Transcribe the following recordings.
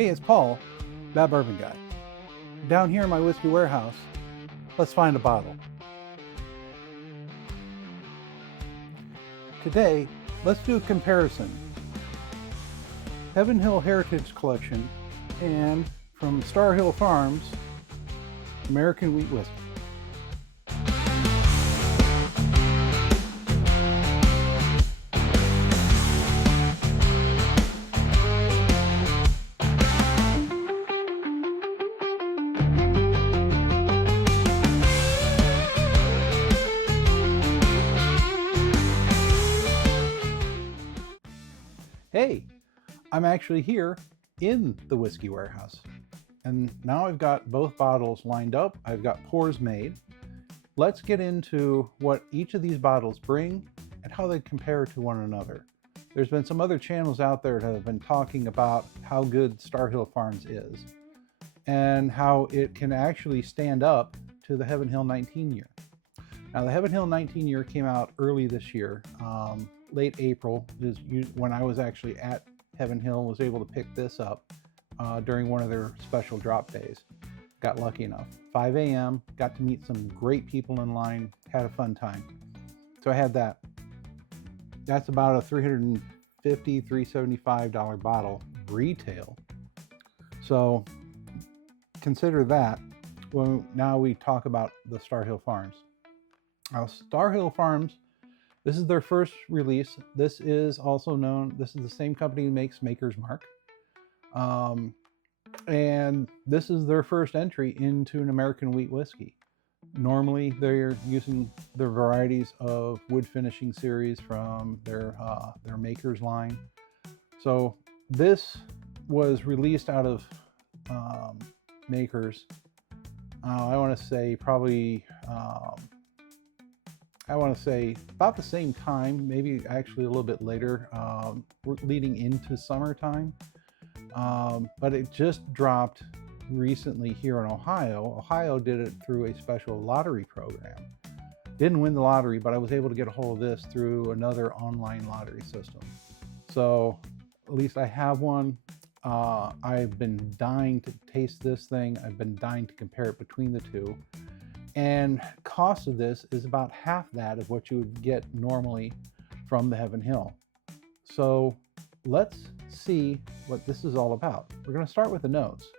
Hey, it's Paul, that bourbon guy. Down here in my whiskey warehouse, let's find a bottle. Today, let's do a comparison. Heaven Hill Heritage Collection and from Star Hill Farms, American Wheat Whiskey. Hey, I'm actually here in the whiskey warehouse. And now I've got both bottles lined up. I've got pours made. Let's get into what each of these bottles bring and how they compare to one another. There's been some other channels out there that have been talking about how good Star Hill Farms is and how it can actually stand up to the Heaven Hill 19 year. Now the Heaven Hill 19 year came out early this year. Late April is when I was actually at Heaven Hill, was able to pick this up during one of their special drop days. Got lucky enough. 5 a.m., got to meet some great people in line, had a fun time. So I had that. That's about a $350, $375 bottle retail. So consider that when now we talk about the Star Hill Farms. Now Star Hill Farms, this is their first release. This is also known, this is the same company who makes Maker's Mark. And this is their first entry into an American wheat whiskey. Normally they're using their varieties of wood finishing series from their Maker's line. So this was released out of Maker's, I want to say probably, I want to say about the same time, maybe actually a little bit later, leading into summertime. But it just dropped recently here in Ohio. Ohio did it through a special lottery program. Didn't win the lottery, but I was able to get a hold of this through another online lottery system. So at least I have one. I've been dying to taste this thing. I've been dying to compare it between the two. And cost of this is about half that of what you would get normally from the Heaven Hill. So let's see what this is all about. We're going to start with the nose,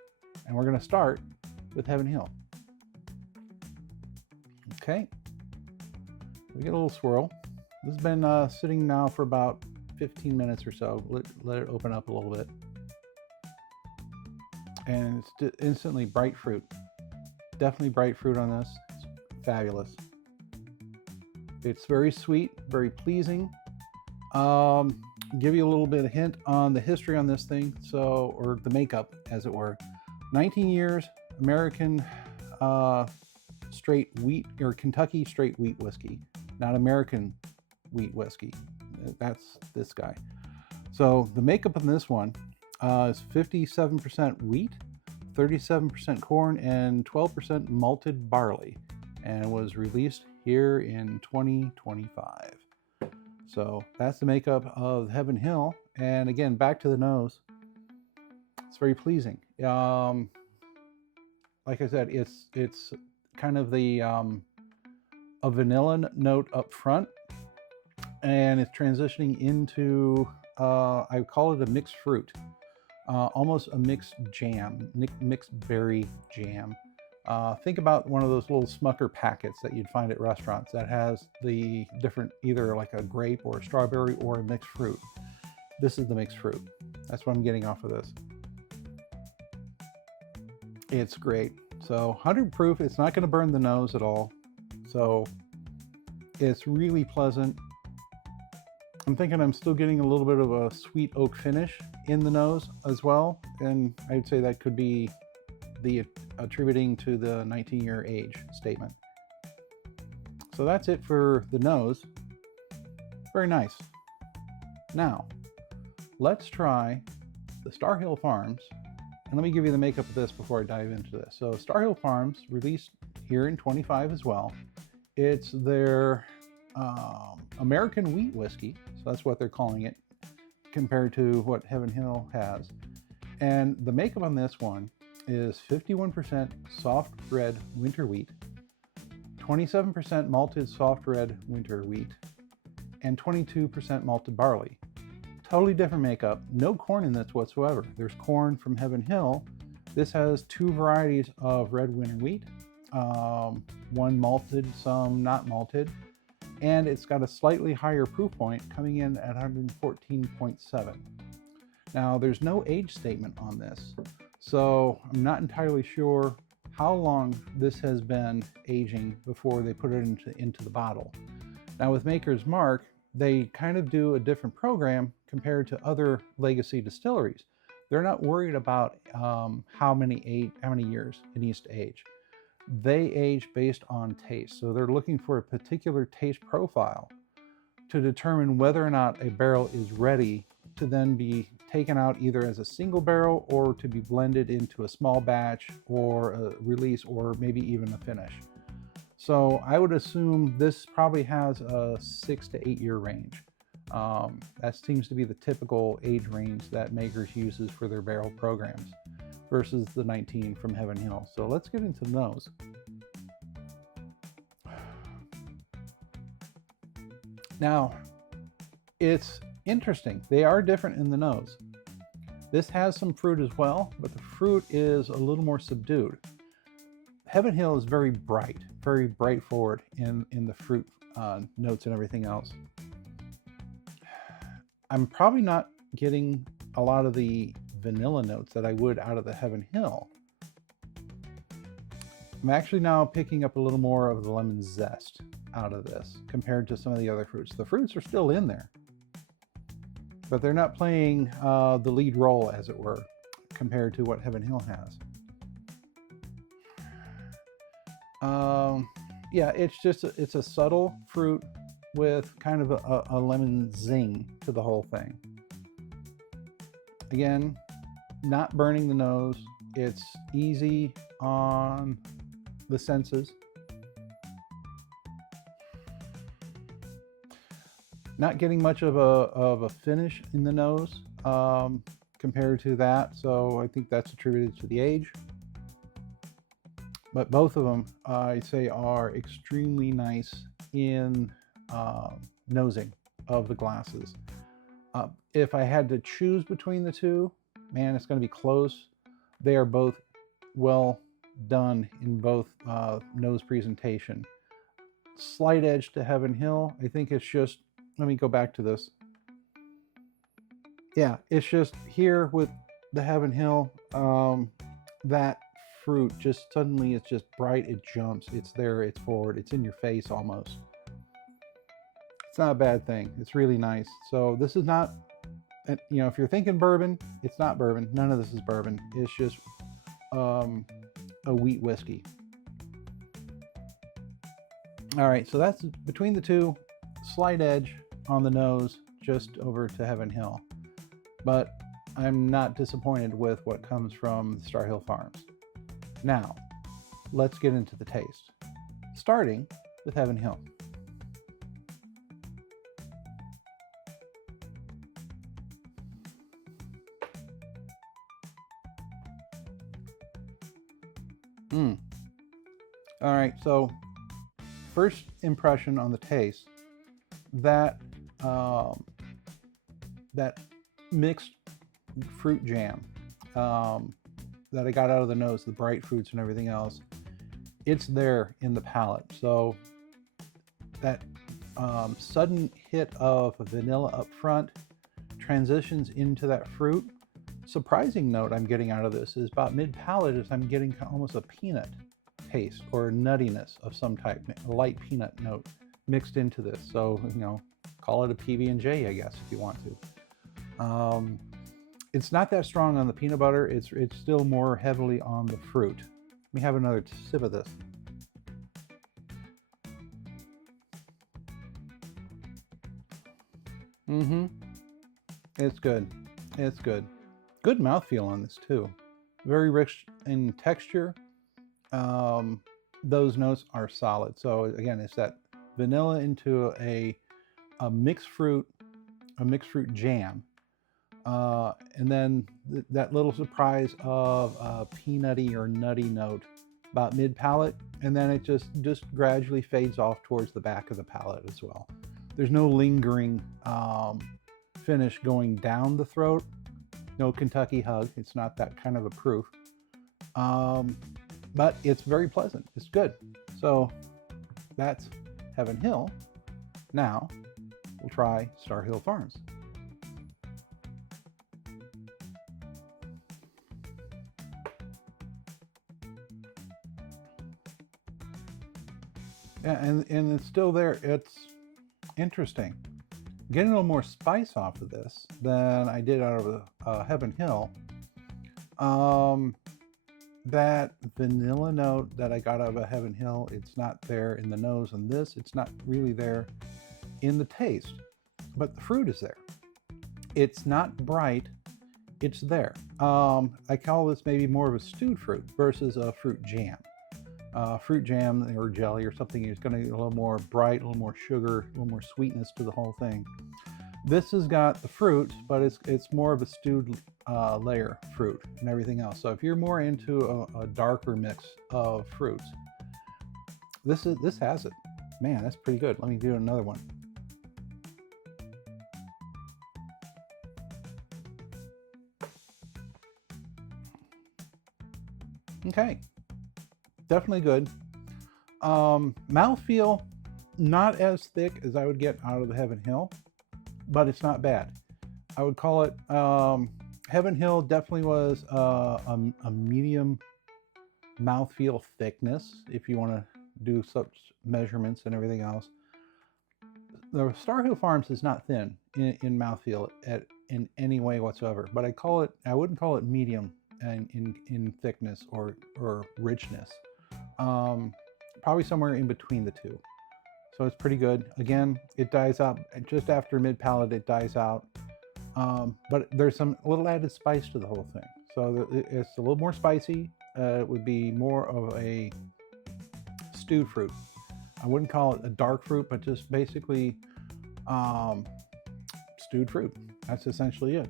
and we're going to start with Heaven Hill. Okay, we get a little swirl. This has been sitting now for about 15 minutes or so. Let it open up a little bit. And it's instantly bright fruit. Definitely bright fruit on this. It's fabulous. It's very sweet, very pleasing. Give you a little bit of hint on the history on this thing, so, or the makeup as it were. 19 years, American straight wheat, or Kentucky straight wheat whiskey, not American wheat whiskey. That's this guy. So the makeup on this one is 57% wheat, 37% corn, and 12% malted barley, and was released here in 2025. So that's the makeup of Heaven Hill. And again, back to the nose, it's very pleasing. Like I said, it's kind of the a vanilla note up front, and it's transitioning into I call it a mixed fruit. Almost a mixed jam, mixed berry jam. Think about one of those little Smucker packets that you'd find at restaurants that has the different, either like a grape or a strawberry or a mixed fruit. This is the mixed fruit. That's what I'm getting off of this. It's great. So 100 proof, it's not going to burn the nose at all. So it's really pleasant. I'm thinking I'm still getting a little bit of a sweet oak finish in the nose as well, and I'd say that could be the attributing to the 19-year age statement. So that's it for the nose. Very nice. Now let's try the Star Hill Farms, and let me give you the makeup of this before I dive into this. So Star Hill Farms released here in 25 as well. It's their American wheat whiskey, so that's what they're calling it, compared to what Heaven Hill has. And the makeup on this one is 51% soft red winter wheat, 27% malted soft red winter wheat, and 22% malted barley. Totally different makeup. No corn in this whatsoever. There's corn from Heaven Hill. This has two varieties of red winter wheat, one malted, some not malted, and it's got a slightly higher proof point coming in at 114.7. Now there's no age statement on this, so I'm not entirely sure how long this has been aging before they put it into the bottle. Now with Maker's Mark, they kind of do a different program compared to other legacy distilleries. They're not worried about how many years it needs to age. They age based on taste. So they're looking for a particular taste profile to determine whether or not a barrel is ready to then be taken out either as a single barrel or to be blended into a small batch or a release or maybe even a finish. So I would assume this probably has a 6 to 8 year range. That seems to be the typical age range that Makers uses for their barrel programs versus the 19 from Heaven Hill. So let's get into the nose. Now, it's interesting. They are different in the nose. This has some fruit as well, but the fruit is a little more subdued. Heaven Hill is very bright forward in the fruit notes and everything else. I'm probably not getting a lot of the vanilla notes that I would out of the Heaven Hill. I'm actually now picking up a little more of the lemon zest out of this compared to some of the other fruits. The fruits are still in there, but they're not playing the lead role, as it were, compared to what Heaven Hill has. Yeah, it's a subtle fruit with kind of a lemon zing to the whole thing. Again, not burning the nose. It's easy on the senses. Not getting much of a finish in the nose compared to that, so I think that's attributed to the age. But both of them, I'd say, are extremely nice in nosing of the glasses. If I had to choose between the two, man, it's going to be close. They are both well done in both nose presentation. Slight edge to Heaven Hill. I think it's just, let me go back to this. Yeah, it's just here with the Heaven Hill, that fruit just suddenly, it's just bright, it jumps, it's there, it's forward, it's in your face almost. It's not a bad thing. It's really nice. So this is not, you know, if you're thinking bourbon, it's not bourbon. None of this is bourbon. It's just a wheat whiskey. All right, so that's between the two. Slight edge on the nose, just over to Heaven Hill. But I'm not disappointed with what comes from Star Hill Farms. Now, let's get into the taste, starting with Heaven Hill. All right, so first impression on the taste, that that mixed fruit jam that I got out of the nose, the bright fruits and everything else, it's there in the palate. So that sudden hit of vanilla up front transitions into that fruit. Surprising note I'm getting out of this is about mid-palate is I'm getting almost a peanut taste or nuttiness of some type, a light peanut note mixed into this. So, you know, call it a PB&J, I guess, if you want to. It's not that strong on the peanut butter. It's still more heavily on the fruit. Let me have another sip of this. It's good. It's good. Good mouthfeel on this too. Very rich in texture. Those notes are solid. So again, it's that vanilla into a mixed fruit jam. And then that little surprise of a peanutty or nutty note about mid palate, and then it just gradually fades off towards the back of the palate as well. There's no lingering finish going down the throat. No Kentucky hug. It's not that kind of a proof. But it's very pleasant. It's good. So that's Heaven Hill. Now we'll try Star Hill Farms. Yeah, and it's still there. It's interesting. Getting a little more spice off of this than I did out of Heaven Hill. That vanilla note that I got out of Heaven Hill, it's not there in the nose, and this, it's not really there in the taste, but the fruit is there. It's not bright, it's there. I call this maybe more of a stewed fruit versus a fruit jam. Fruit jam or jelly or something is going to be a little more bright, a little more sugar, a little more sweetness to the whole thing. This has got the fruit, but it's more of a stewed layer fruit and everything else. So if you're more into a darker mix of fruits, this has it. Man, that's pretty good. Let me do another one. Okay, definitely good. Mouthfeel, not as thick as I would get out of the Heaven Hill, but it's not bad. I would call it, Heaven Hill definitely was a medium mouthfeel thickness, if you want to do such measurements and everything else. The Star Hill Farms is not thin in mouthfeel in any way whatsoever, but I wouldn't call it medium in thickness or richness. Probably somewhere in between the two. So it's pretty good. Again, it dies out just after mid palate. It dies out, but there's some little added spice to the whole thing. So it's a little more spicy. It would be more of a stewed fruit. I wouldn't call it a dark fruit, but just basically stewed fruit. That's essentially it.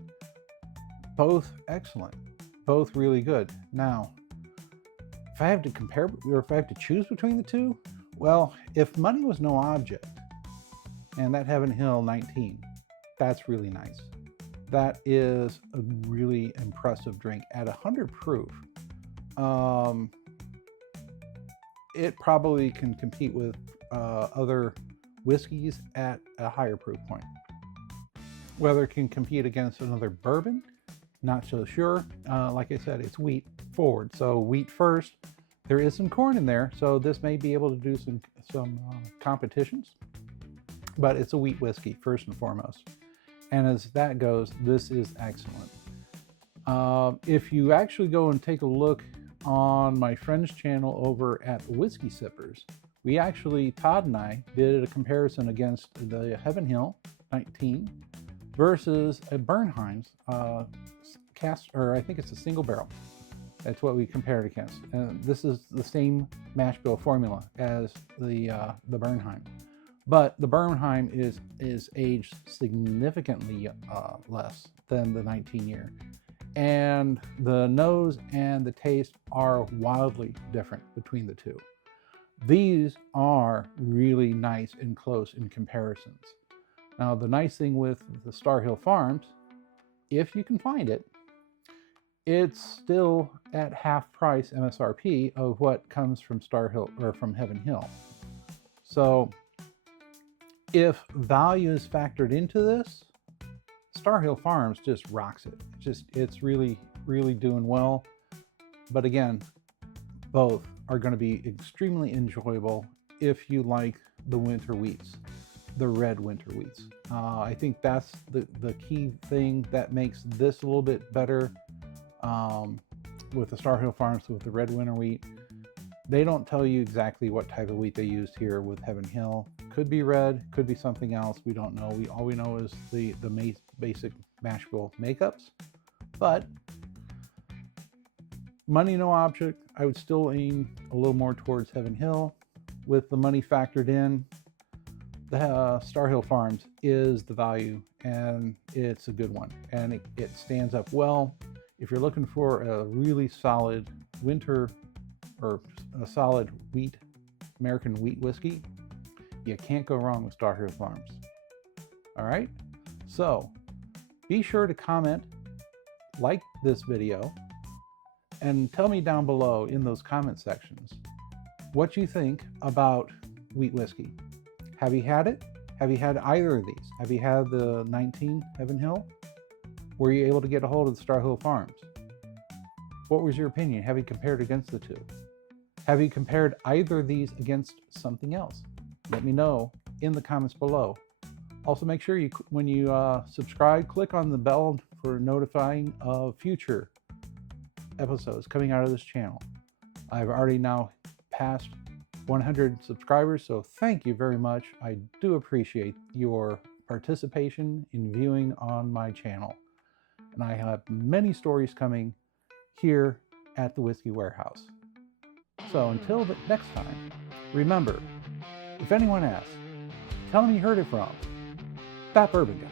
Both excellent. Both really good. Now, if I have to compare, or if I have to choose between the two, well, if money was no object, and that Heaven Hill 19, that's really nice. That is a really impressive drink at 100 proof. It probably can compete with other whiskeys at a higher proof point. Whether it can compete against another bourbon, not so sure. Like I said, it's wheat forward, so wheat first. There is some corn in there, so this may be able to do some competitions, but it's a wheat whiskey first and foremost. And as that goes, this is excellent. If you actually go and take a look on my friend's channel over at Whiskey Sippers, we actually, Todd and I, did a comparison against the Heaven Hill 19 versus a Bernheim's cast, or I think it's a single barrel. That's what we compared against. And this is the same mash bill formula as the Bernheim, but the Bernheim is aged significantly less than the 19-year, and the nose and the taste are wildly different between the two. These are really nice and close in comparisons. Now, the nice thing with the Star Hill Farms, if you can find it, it's still at half price MSRP of what comes from Star Hill or from Heaven Hill. So if value is factored into this, Star Hill Farms just rocks it. It's really, really doing well. But again, both are going to be extremely enjoyable if you like the winter wheats, the red winter wheats. I think that's the key thing that makes this a little bit better. With the Star Hill Farms, with the red winter wheat, they don't tell you exactly what type of wheat they used here with Heaven Hill. Could be red, could be something else. We don't know. All we know is the basic mash bill makeups. But money no object, I would still aim a little more towards Heaven Hill. With the money factored in, the Star Hill Farms is the value, and it's a good one, and it stands up well. If you're looking for a really solid winter or a solid wheat, American wheat whiskey, you can't go wrong with Star Hill Farms. All right, so be sure to comment, like this video, and tell me down below in those comment sections what you think about wheat whiskey. Have you had it? Have you had either of these? Have you had the 19 Heaven Hill? Were you able to get a hold of the Star Hill Farms? What was your opinion? Have you compared against the two? Have you compared either of these against something else? Let me know in the comments below. Also, make sure you, when you subscribe, click on the bell for notifying of future episodes coming out of this channel. I've already now passed 100 subscribers, so thank you very much. I do appreciate your participation in viewing on my channel, and I have many stories coming here at the Whiskey Warehouse. So until the next time, remember, if anyone asks, tell them you heard it from that bourbon guy.